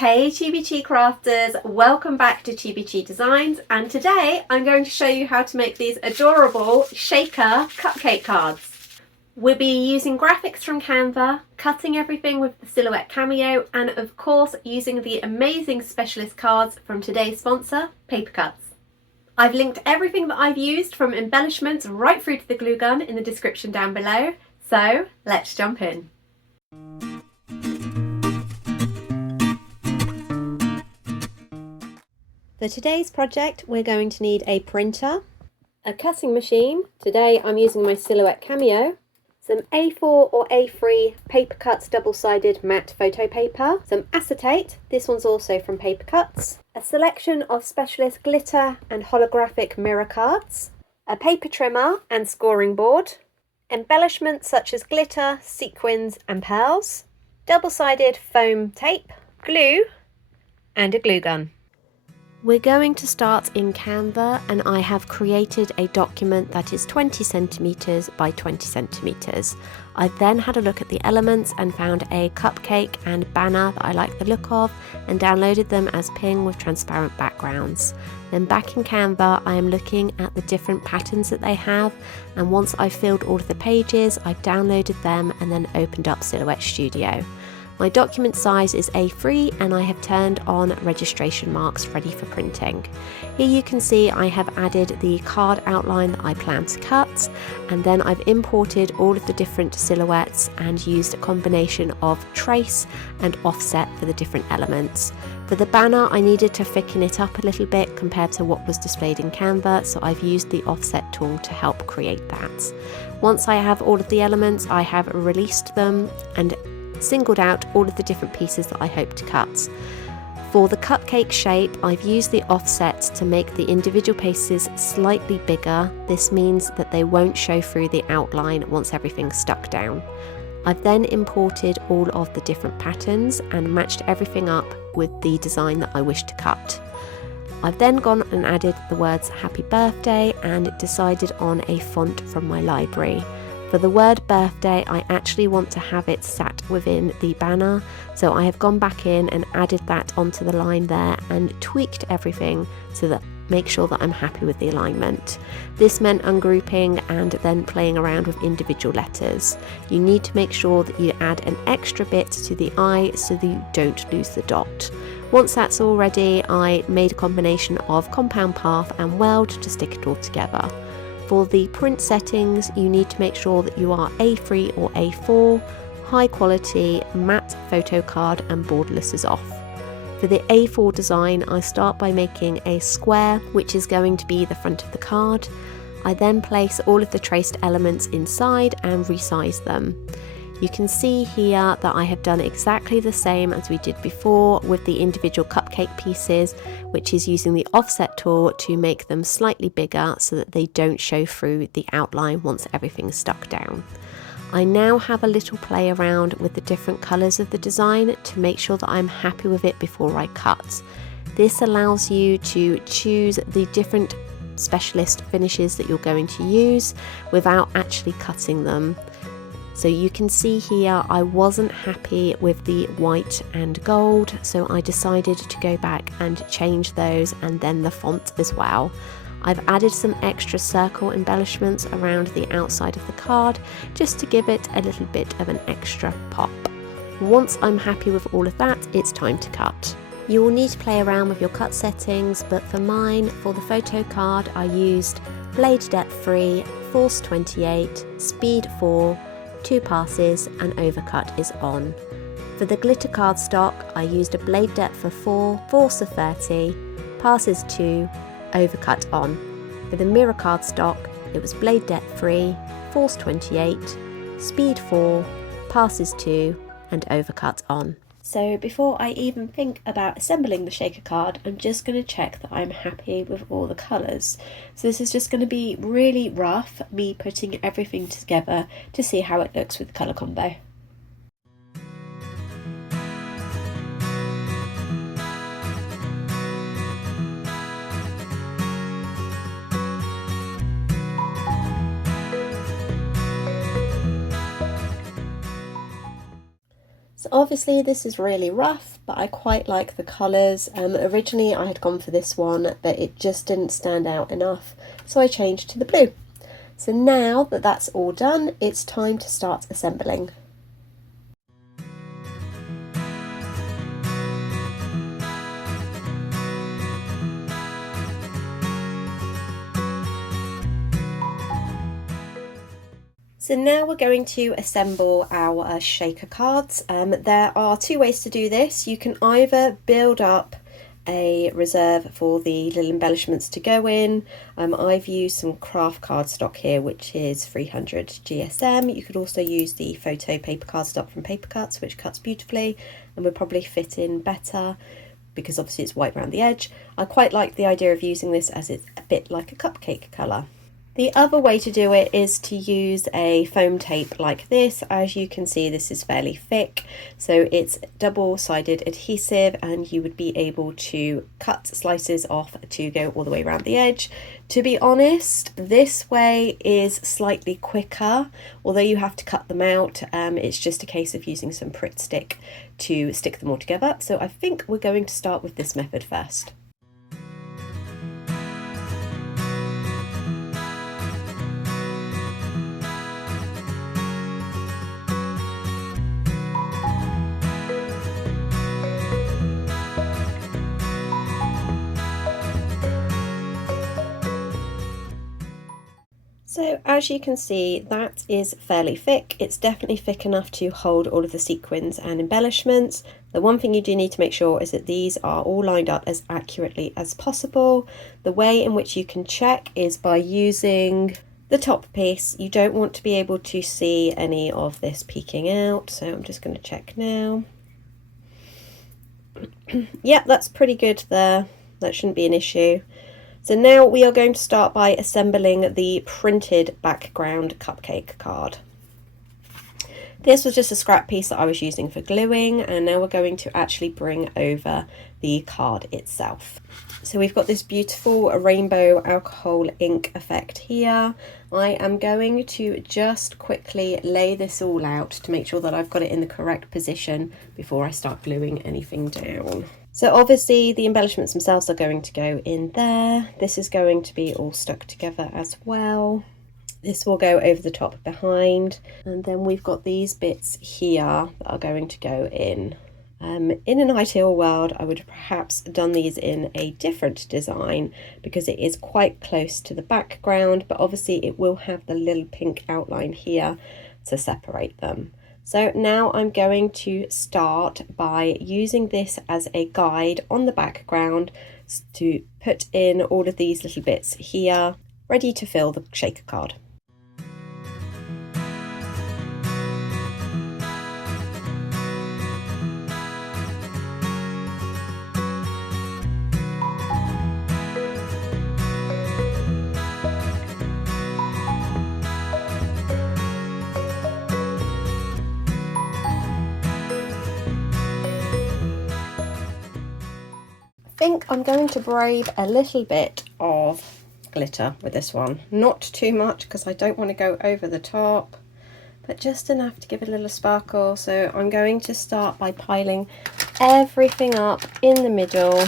Hey Chi crafters, welcome back to Chi Designs, and today I'm going to show you how to make these adorable shaker cupcake cards. We'll be using graphics from Canva, cutting everything with the silhouette Cameo, and of course using the amazing specialist cards from today's sponsor, Cutz. I've linked everything that I've used from embellishments right through to the glue gun in the description down below, so let's jump in. For today's project, we're going to need a printer, a cutting machine. Today I'm using my silhouette Cameo, some A4 or A3 paper cuts double-sided matte photo paper, some acetate, this one's also from Cutz, a selection of specialist glitter and holographic mirror cards, a paper trimmer and scoring board, embellishments such as glitter, sequins and pearls, double-sided foam tape, glue and a glue gun. We're going to start in Canva, and I have created a document that is 20 centimeters by 20 centimeters. I've then had a look at the elements and found a cupcake and banner that I like the look of and downloaded them as ping with transparent backgrounds. Then back in Canva, I am looking at the different patterns that they have, and once I've filled all of the pages, I've downloaded them and then opened up Silhouette Studio. My document size is A3 and I have turned on registration marks ready for printing. Here you can see I have added the card outline that I plan to cut, and then I've imported all of the different silhouettes and used a combination of trace and offset for the different elements. For the banner, I needed to thicken it up a little bit compared to what was displayed in Canva, so I've used the offset tool to help create that. Once I have all of the elements, I have released them and singled out all of the different pieces that I hope to cut. For the cupcake shape, I've used the offset to make the individual pieces slightly bigger. This means that they won't show through the outline once everything's stuck down. I've then imported all of the different patterns and matched everything up with the design that I wish to cut. I've then gone and added the words happy birthday and decided on a font from my library. For the word birthday, I actually want to have it sat within the banner, so I have gone back in and added that onto the line there and tweaked everything so that make sure that I'm happy with the alignment. This meant ungrouping and then playing around with individual letters. You need to make sure that you add an extra bit to the I so that you don't lose the dot. Once that's all ready, I made a combination of compound path and weld to stick it all together. For the print settings, you need to make sure that you are A3 or A4, high quality, matte photo card and borderless is off. For the A4 design, I start by making a square, which is going to be the front of the card. I then place all of the traced elements inside and resize them. You can see here that I have done exactly the same as we did before with the individual cupcake pieces, which is using the offset tool to make them slightly bigger so that they don't show through the outline once everything's stuck down. I now have a little play around with the different colours of the design to make sure that I'm happy with it before I cut. This allows you to choose the different specialist finishes that you're going to use without actually cutting them. So you can see here I wasn't happy with the white and gold, so I decided to go back and change those and then the font as well. I've added some extra circle embellishments around the outside of the card just to give it a little bit of an extra pop. Once I'm happy with all of that, it's time to cut. You will need to play around with your cut settings, but for mine, for the photo card, I used blade depth 3, force 28, speed 4, 2 passes and overcut is on. For the glitter cardstock, I used a blade depth of 4, force of 30, passes 2, overcut on. For the mirror cardstock, it was blade depth 3, force 28, speed 4, passes 2 and overcut on. So before I even think about assembling the shaker card, I'm just going to check that I'm happy with all the colours. So this is just going to be really rough, me putting everything together to see how it looks with the colour combo. So obviously this is really rough, but I quite like the colours. Originally I had gone for this one, but it just didn't stand out enough, so I changed to the blue. So now that that's all done, it's time to start assembling. So now we're going to assemble our shaker cards. There are two ways to do this. You can either build up a reserve for the little embellishments to go in. I've used some craft cardstock here, which is 300 GSM. You could also use the photo paper cardstock from Paper Cutz, which cuts beautifully and would probably fit in better because obviously it's white around the edge. I quite like the idea of using this as it's a bit like a cupcake colour. The other way to do it is to use a foam tape like this. As you can see, this is fairly thick, so it's double-sided adhesive and you would be able to cut slices off to go all the way around the edge. To be honest, this way is slightly quicker, although you have to cut them out. It's just a case of using some Pritt stick to stick them all together. So I think we're going to start with this method first. So as you can see, that is fairly thick. It's definitely thick enough to hold all of the sequins and embellishments. The one thing you do need to make sure is that these are all lined up as accurately as possible. The way in which you can check is by using the top piece. You don't want to be able to see any of this peeking out, so I'm just going to check now. Yeah, that's pretty good there. That shouldn't be an issue. So now we are going to start by assembling the printed background cupcake card. This was just a scrap piece that I was using for gluing, and now we're going to actually bring over the card itself. So we've got this beautiful rainbow alcohol ink effect here. I am going to just quickly lay this all out to make sure that I've got it in the correct position before I start gluing anything down. So obviously the embellishments themselves are going to go in there. This is going to be all stuck together as well. This will go over the top behind. And then we've got these bits here that are going to go in. In an ideal world, I would perhaps done these in a different design because it is quite close to the background, but obviously it will have the little pink outline here to separate them. So now I'm going to start by using this as a guide on the background to put in all of these little bits here, ready to fill the shaker card. I think I'm going to braid a little bit of glitter with this one. Not too much because I don't want to go over the top, but just enough to give it a little sparkle. So I'm going to start by piling everything up in the middle,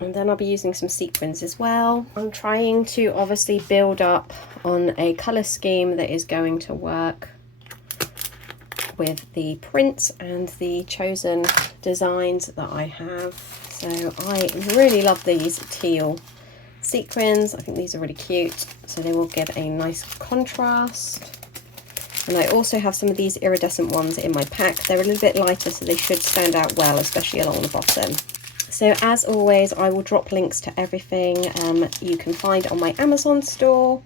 and then I'll be using some sequins as well. I'm trying to obviously build up on a colour scheme that is going to work with the prints and the chosen designs that I have. So I really love these teal sequins. I think these are really cute, so they will give a nice contrast. And I also have some of these iridescent ones in my pack. They're a little bit lighter, so they should stand out well, especially along the bottom. So as always, I will drop links to everything you can find on my Amazon store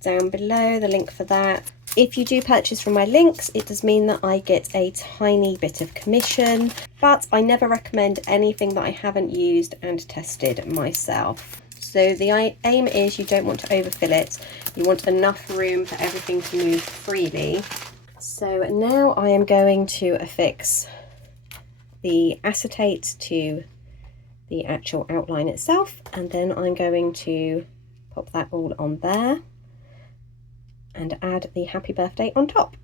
down below, the link for that. If you do purchase from my links, it does mean that I get a tiny bit of commission, but I never recommend anything that I haven't used and tested myself. So the aim is you don't want to overfill it. You want enough room for everything to move freely. So now I am going to affix the acetate to the actual outline itself, and then I'm going to pop that all on there and add the happy birthday on top.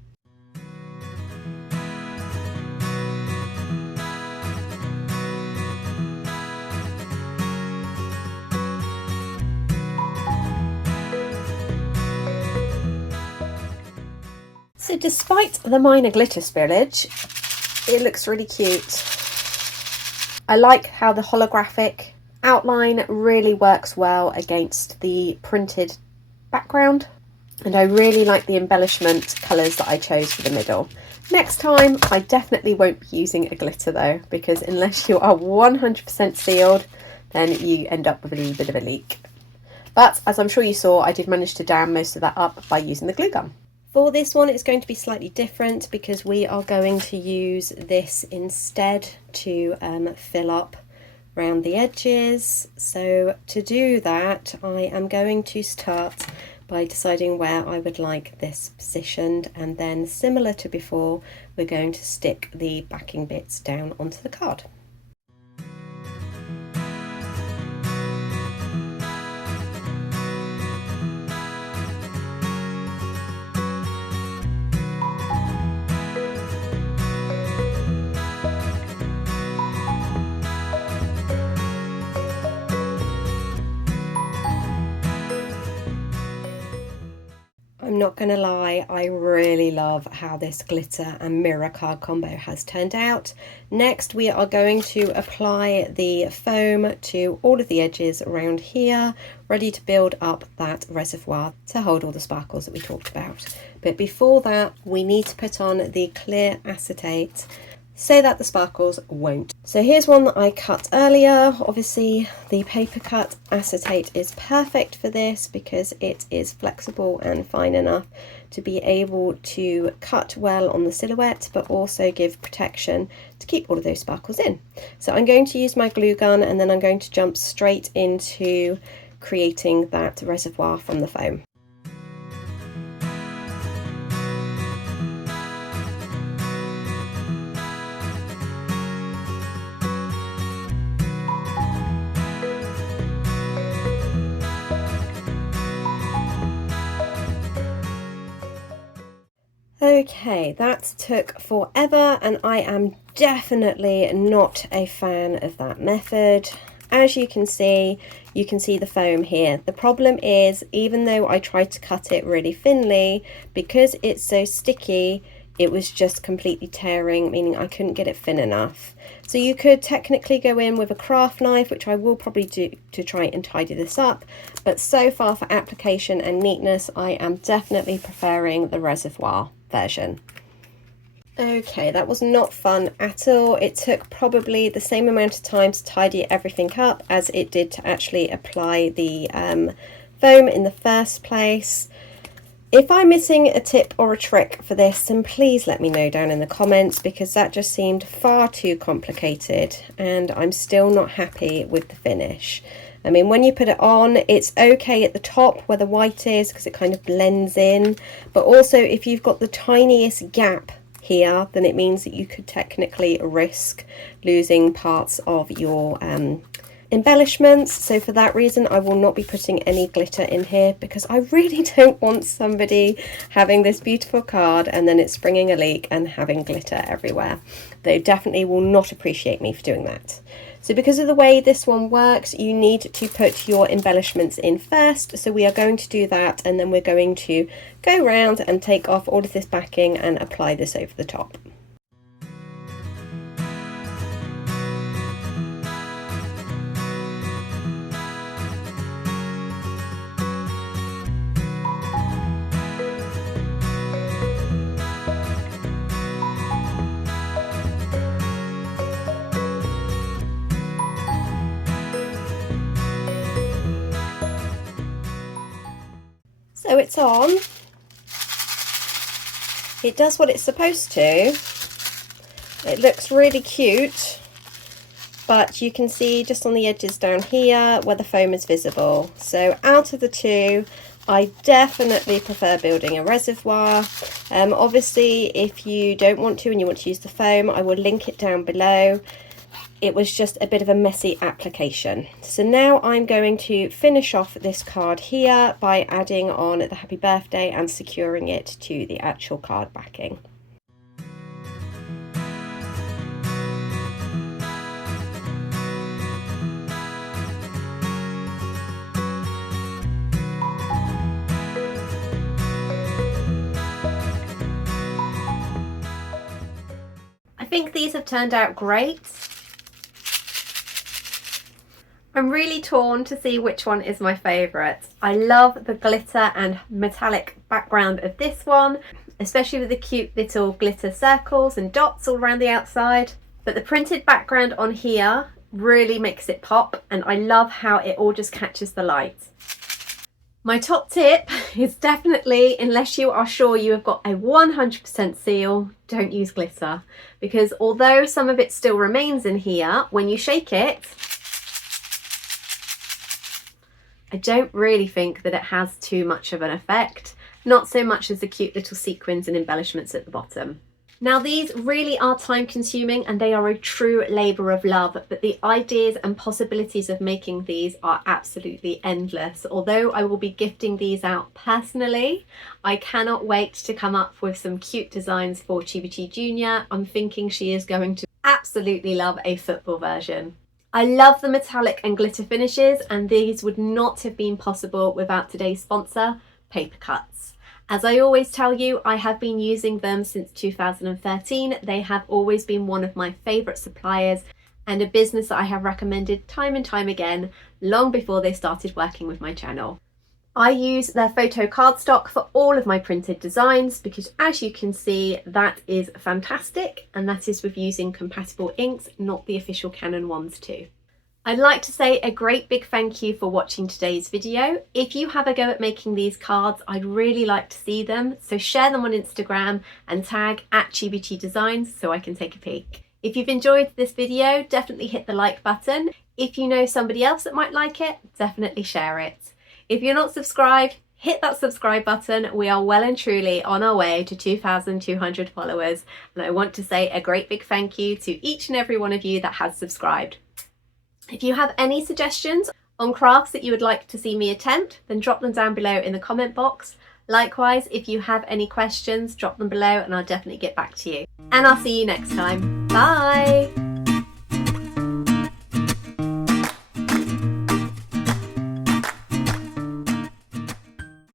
So despite the minor glitter spillage, it looks really cute. I like how the holographic outline really works well against the printed background, and I really like the embellishment colours that I chose for the middle. Next time I definitely won't be using a glitter though, because unless you are 100% sealed, then you end up with a little bit of a leak. But as I'm sure you saw, I did manage to dam most of that up by using the glue gun. For this one, it's going to be slightly different because we are going to use this instead to fill up around the edges. So to do that, I am going to start by deciding where I would like this positioned, and then similar to before, we're going to stick the backing bits down onto the card. I'm not going to lie, I really love how this glitter and mirror card combo has turned out. Next we are going to apply the foam to all of the edges around here, ready to build up that reservoir to hold all the sparkles that we talked about. But before that, we need to put on the clear acetate so that the sparkles won't. So here's one that I cut earlier. Obviously the paper cut acetate is perfect for this because it is flexible and fine enough to be able to cut well on the silhouette, but also give protection to keep all of those sparkles in. So I'm going to use my glue gun, and then I'm going to jump straight into creating that reservoir from the foam. Okay, that took forever, and I am definitely not a fan of that method. As you can see the foam here. The problem is, even though I tried to cut it really thinly, because it's so sticky, it was just completely tearing, meaning I couldn't get it thin enough. So you could technically go in with a craft knife, which I will probably do to try and tidy this up, but so far for application and neatness, I am definitely preferring the reservoir version. Okay, that was not fun at all. It took probably the same amount of time to tidy everything up as it did to actually apply the foam in the first place. If I'm missing a tip or a trick for this, then please let me know down in the comments, because that just seemed far too complicated and I'm still not happy with the finish. I mean, when you put it on, it's okay at the top where the white is because it kind of blends in, but also if you've got the tiniest gap here, then it means that you could technically risk losing parts of your embellishments. So for that reason, I will not be putting any glitter in here, because I really don't want somebody having this beautiful card and then it springing a leak and having glitter everywhere. They definitely will not appreciate me for doing that. So because of the way this one works, you need to put your embellishments in first. So we are going to do that, and then we're going to go around and take off all of this backing and apply this over the top. So it's on. It does what it's supposed to. It looks really cute, but you can see just on the edges down here where the foam is visible. So out of the two, I definitely prefer building a reservoir. Obviously, if you don't want to and you want to use the foam, I will link it down below. It was just a bit of a messy application. So now I'm going to finish off this card here by adding on the happy birthday and securing it to the actual card backing. think these have turned out great. I'm really torn to see which one is my favourite. I love the glitter and metallic background of this one, especially with the cute little glitter circles and dots all around the outside. But the printed background on here really makes it pop, and I love how it all just catches the light. My top tip is definitely, unless you are sure you have got a 100% seal, don't use glitter, because although some of it still remains in here, when you shake it, I don't really think that it has too much of an effect, not so much as the cute little sequins and embellishments at the bottom. Now these really are time consuming and they are a true labour of love, but the ideas and possibilities of making these are absolutely endless. Although I will be gifting these out personally, I cannot wait to come up with some cute designs for Chibichi Jr. I'm thinking she is going to absolutely love a football version. I love the metallic and glitter finishes, and these would not have been possible without today's sponsor, Paper Cutz. As I always tell you, I have been using them since 2013. They have always been one of my favourite suppliers and a business that I have recommended time and time again, long before they started working with my channel. I use their photo cardstock for all of my printed designs because, as you can see, that is fantastic, and that is with using compatible inks, not the official Canon ones too. I'd like to say a great big thank you for watching today's video. If you have a go at making these cards, I'd really like to see them, so share them on Instagram and tag @ChibichiDesigns so I can take a peek. If you've enjoyed this video, definitely hit the like button. If you know somebody else that might like it, definitely share it. If you're not subscribed, hit that subscribe button. We are well and truly on our way to 2,200 followers, and I want to say a great big thank you to each and every one of you that has subscribed. If you have any suggestions on crafts that you would like to see me attempt, then drop them down below in the comment box. Likewise, if you have any questions, drop them below and I'll definitely get back to you. And I'll see you next time. Bye!